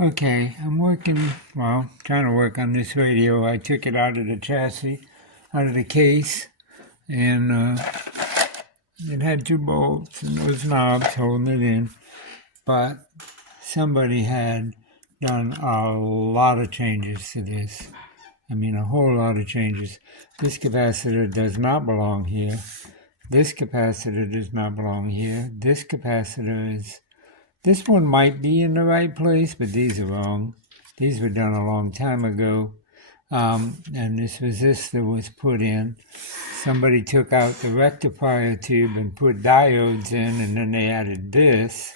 Okay, I'm trying to work on this radio. I took it out of the chassis, out of the case, and it had two bolts and those knobs holding it in. But somebody had done a lot of changes to this. I mean, a whole lot of changes. This capacitor does not belong here. This capacitor does not belong here. This capacitor is... This one might be in the right place, but these are wrong. These were done a long time ago. And this resistor was put in. Somebody took out the rectifier tube and put diodes in, and then they added this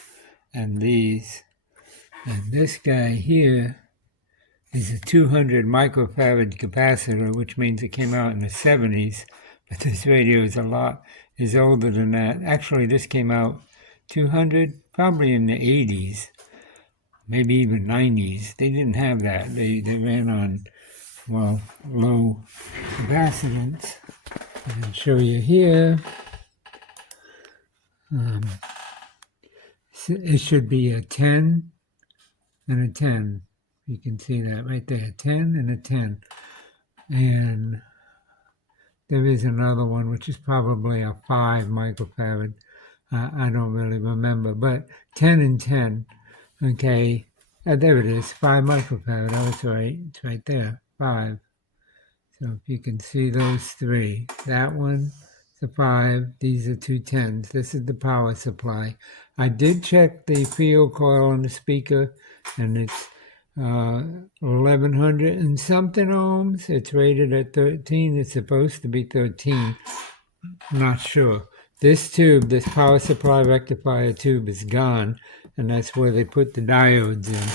and these. And this guy here is a 200 microfarad capacitor, which means it came out in the 70s. But this radio is older than that. Actually, this came out 200, probably in the 80s, maybe even 90s. They didn't have that. They ran on, low capacitance. I'll show you here. It should be a 10 and a 10. You can see that right there, 10 and a 10. And there is another one, which is probably a 5 microfarad. I don't really remember, but 10 and 10, okay. There it is, 5 microfarad. I was right. It's right there, 5. So if you can see those three, that one is a 5. These are two 10s. This is the power supply. I did check the field coil on the speaker, and it's 1100 and something ohms. It's rated at 13. It's supposed to be 13. Not sure. This tube, this power supply rectifier tube, is gone, and that's where they put the diodes in.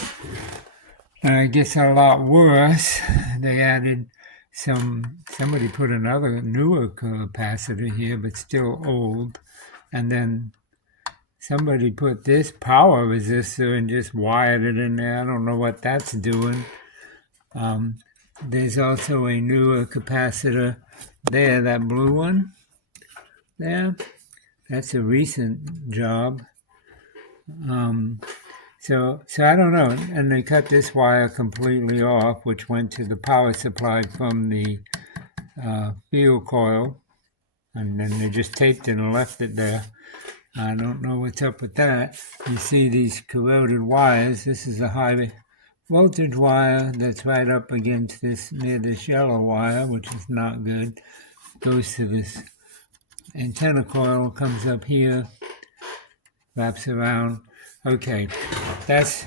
And I guess a lot worse, they added somebody put another newer capacitor here, but still old, and then somebody put this power resistor and just wired it in there. I don't know what that's doing. There's also a newer capacitor there, that blue one there. That's a recent job. So I don't know. And they cut this wire completely off, which went to the power supply from the field coil. And then they just taped it and left it there. I don't know what's up with that. You see these corroded wires. This is a high voltage wire that's right up against this, near this yellow wire, which is not good. Goes to this antenna coil, comes up here, wraps around. Okay, that's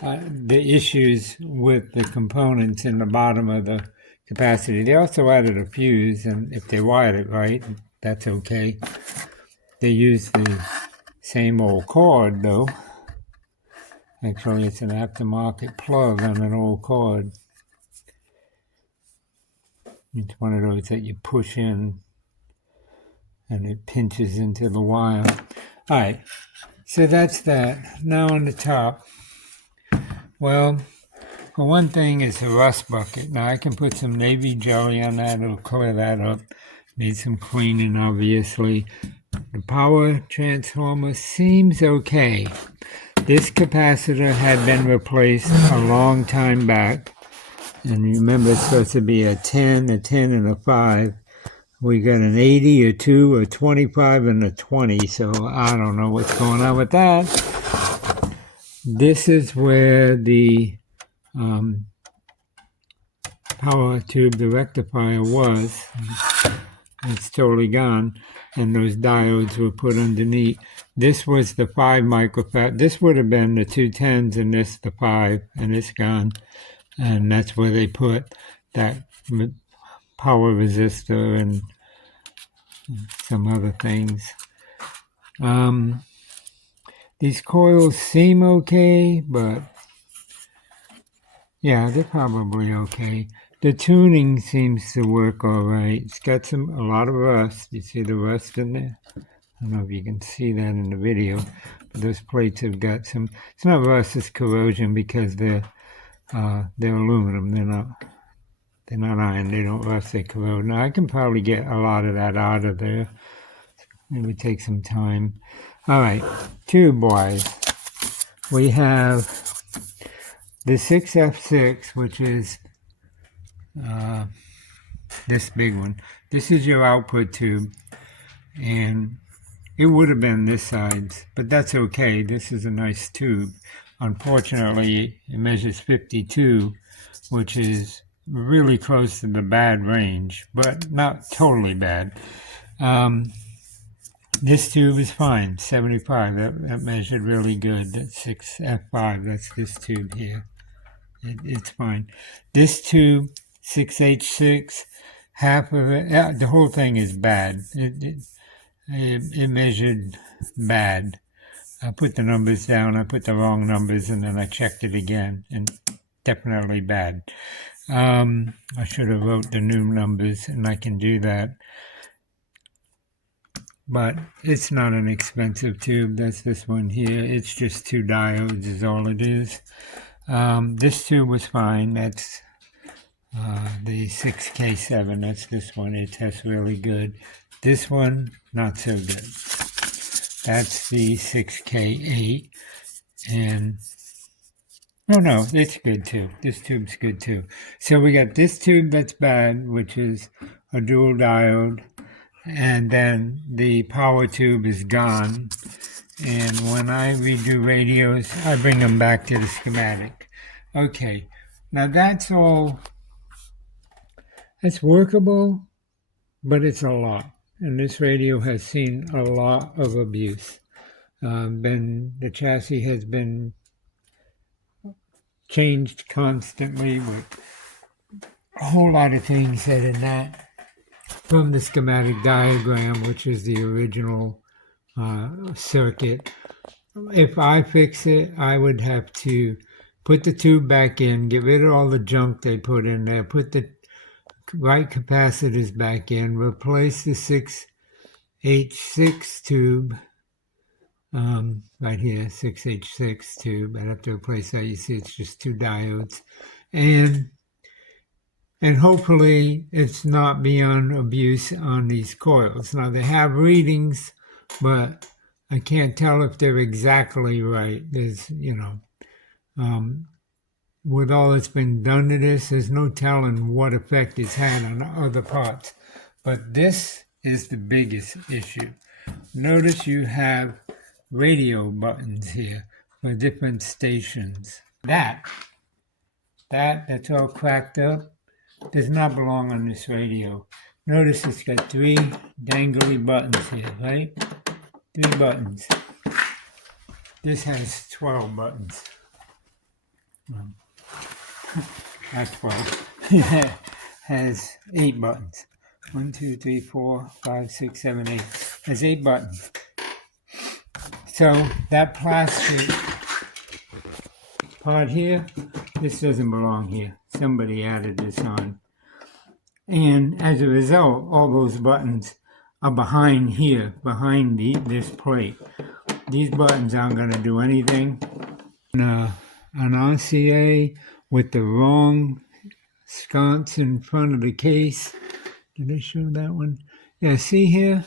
the issues with the components in the bottom of the capacitor. They also added a fuse, and if they wired it right, that's okay. They use the same old cord, though. Actually, it's an aftermarket plug on an old cord. It's one of those that you push in and it pinches into the wire. All right, so that's that. Now on the top. Well, for one thing, it's a rust bucket. Now I can put some navy jelly on that. It'll clear that up. Need some cleaning, obviously. The power transformer seems okay. This capacitor had been replaced a long time back. And remember, it's supposed to be a 10, and a 5. We got an 80, a 2, a 25, and a 20. So I don't know what's going on with that. This is where the power tube, the rectifier, was. It's totally gone. And those diodes were put underneath. This was the 5 microfarad. This would have been the 2 10s, and this the 5, and it's gone. And that's where they put that power resistor and some other things. These coils seem okay, but yeah, they're probably okay. The tuning seems to work all right. It's got a lot of rust. You see the rust in there? I don't know if you can see that in the video, but those plates have got some. It's not rust, it's corrosion, because they're aluminum. They're not iron. They don't rust, they corrode. Now I can probably get a lot of that out of there. Maybe take some time. All right, tube wise. We have The 6F6, which is this big one, this is your output tube, and it would have been this size, but that's okay. This is a nice tube. Unfortunately, it measures 52, which is really close to the bad range, but not totally bad. This tube is fine, 75. That measured really good. That's 6F5. That's this tube here. It's fine. This tube, 6H6, half of it, the whole thing is bad. It measured bad. I put the numbers down, I put the wrong numbers, and then I checked it again, and definitely bad. I should have wrote the new numbers, and I can do that. But it's not an expensive tube. That's this one here. It's just 2 diodes is all it is. This tube was fine. That's the 6K7. That's this one. It tests really good. This one, not so good. That's the 6K8. And, oh no, it's good too. This tube's good too. So we got this tube that's bad, which is a dual diode. And then the power tube is gone. And when I redo radios, I bring them back to the schematic. Okay, now that's all, it's workable, but it's a lot. And this radio has seen a lot of abuse. The chassis has been changed constantly with a whole lot of things said in that. From the schematic diagram, which is the original circuit. If I fix it, I would have to put the tube back in, get rid of all the junk they put in there, put the right capacitors back in, replace the 6H6 tube, right here, 6H6 tube. I'd have to replace that. You see, it's just 2 diodes. And hopefully it's not beyond abuse on these coils. Now they have readings, but I can't tell if they're exactly right. There's, with all that's been done to this, there's no telling what effect it's had on other parts. But this is the biggest issue. Notice you have radio buttons here for different stations. That's all cracked up. Does not belong on this radio. Notice it's got 3 dangly buttons here, right? 3 buttons. This has 12 buttons. Not 12. It has 8 buttons. 1, 2, 3, 4, 5, 6, 7, 8. Has 8 buttons. So that plastic part here, this doesn't belong here. Somebody added this on. And as a result, all those buttons are behind here, behind this plate. These buttons aren't going to do anything. An RCA with the wrong sconce in front of the case. Did they show that one? Yeah, see here?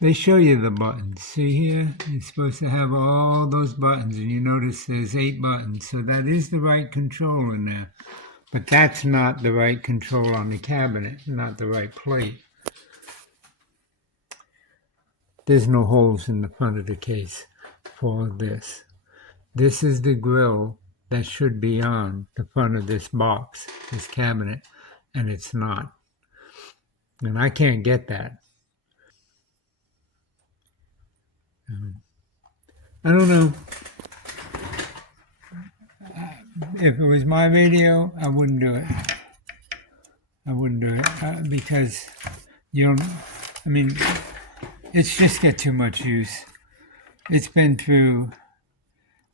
They show you the buttons. See here? You're supposed to have all those buttons, and you notice there's 8 buttons. So that is the right control in there. But that's not the right control on the cabinet, not the right plate. There's no holes in the front of the case for this. This is the grill that should be on the front of this box, this cabinet, and it's not. And I can't get that. I don't know. If it was my radio, I wouldn't do it. I wouldn't do it because it's just got too much use. It's been through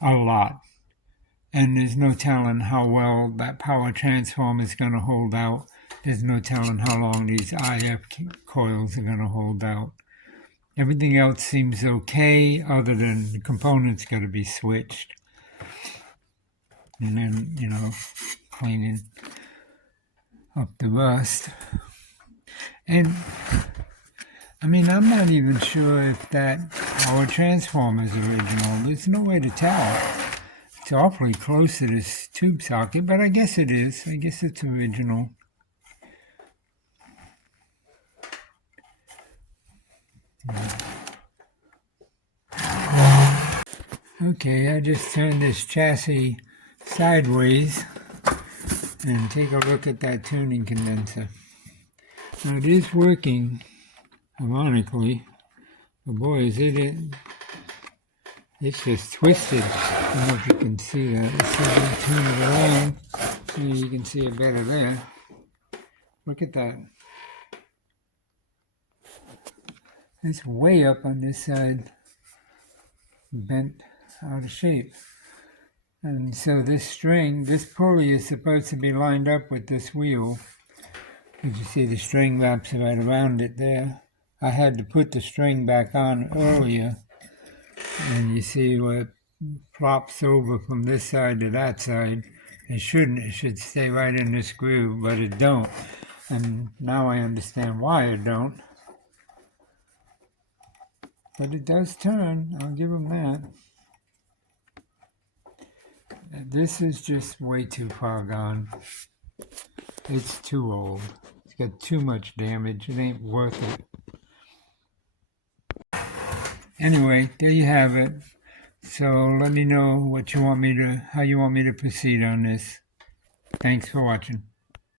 a lot, and there's no telling how well that power transformer is going to hold out. There's no telling how long these IF coils are going to hold out. Everything else seems okay, other than the components got to be switched. And then, cleaning up the rust. And, I'm not even sure if that power transformer is original. There's no way to tell. It's awfully close to this tube socket, but I guess it is. I guess it's original. Okay, I just turned this chassis sideways and take a look at that tuning condenser. Now it is working harmonically, but boy is it's just twisted. I don't know if you can see that. Let's see if I can turn it around. Maybe you can see it better there. Look at that. It's way up on this side, bent out of shape. And so this pulley is supposed to be lined up with this wheel. As you see, the string wraps right around it there. I had to put the string back on earlier, and you see where it flops over from this side to that side. It shouldn't. It should stay right in this groove, but it don't. And now I understand why it don't. But it does turn. I'll give them that. This is just way too far gone. It's too old. It's got too much damage. It ain't worth it. Anyway, there you have it. So let me know how you want me to proceed on this. Thanks for watching.